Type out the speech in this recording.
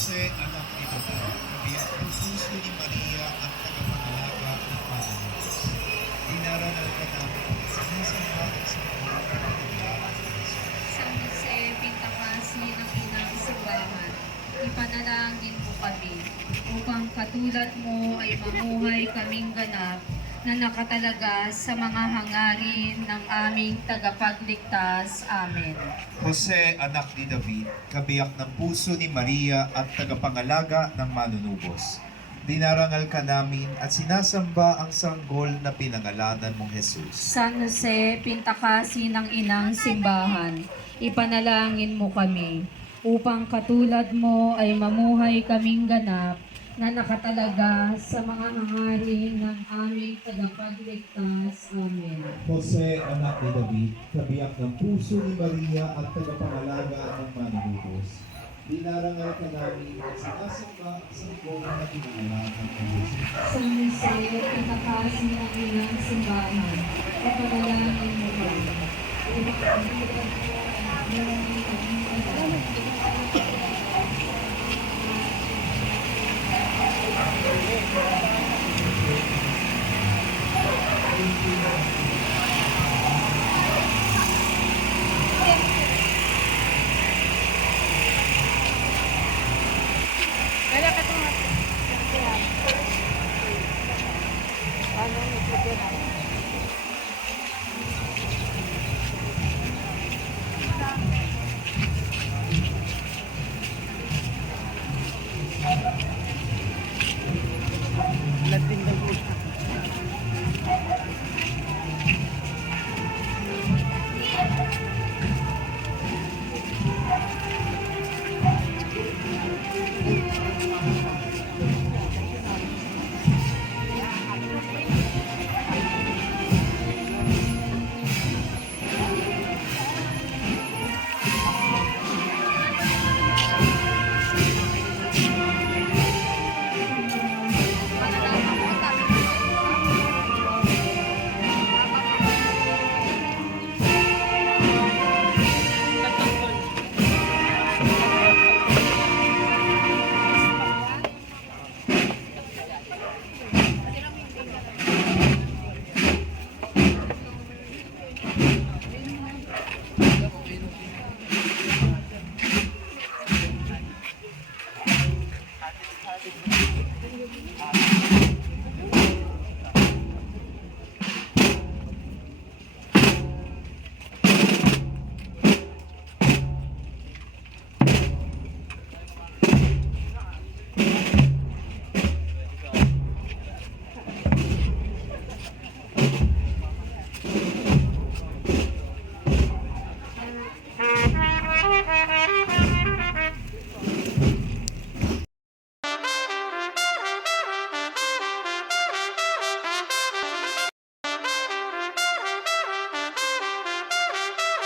Jose, anak ni David, kabiyak ng puso ni Maria at tagapangalaga ng Panginoon. Dinarangal ka namin at sinasamba ang sanggol na pinaglaban ng Jesus. San Jose, Pintakasi ng Inang Simbahan, ipanalangin mo kami upang katulad mo ay mamuhay kaming ganap na nakatalaga sa mga hangarin ng aming tagapagligtas. Amen. Jose, anak ni David, kabiyak ng puso ni Maria at tagapangalaga ng manunubos. Dinarangal ka namin at sinasamba ang sanggol na pinangalanan mong Jesus. San Jose, Pintakasi ng Inang Simbahan, ipanalangin mo kami upang katulad mo ay mamuhay kaming ganap na nakatalaga sa mga hangarin ng aming tagapagligtas. Amen. Jose, anak ni David, kabiyak ng puso ni Maria at tagapangalaga ng manunubos. Dinarangal ka namin at sinasamba ang sanggol na pinangalanan ng Jesus. San Jose, Pintakasi ng Inang Simbahan, ipanalangin mo kami upang katulad mo ay mamuhay kaming ganap Kaya ka itong ano, nagtuturo.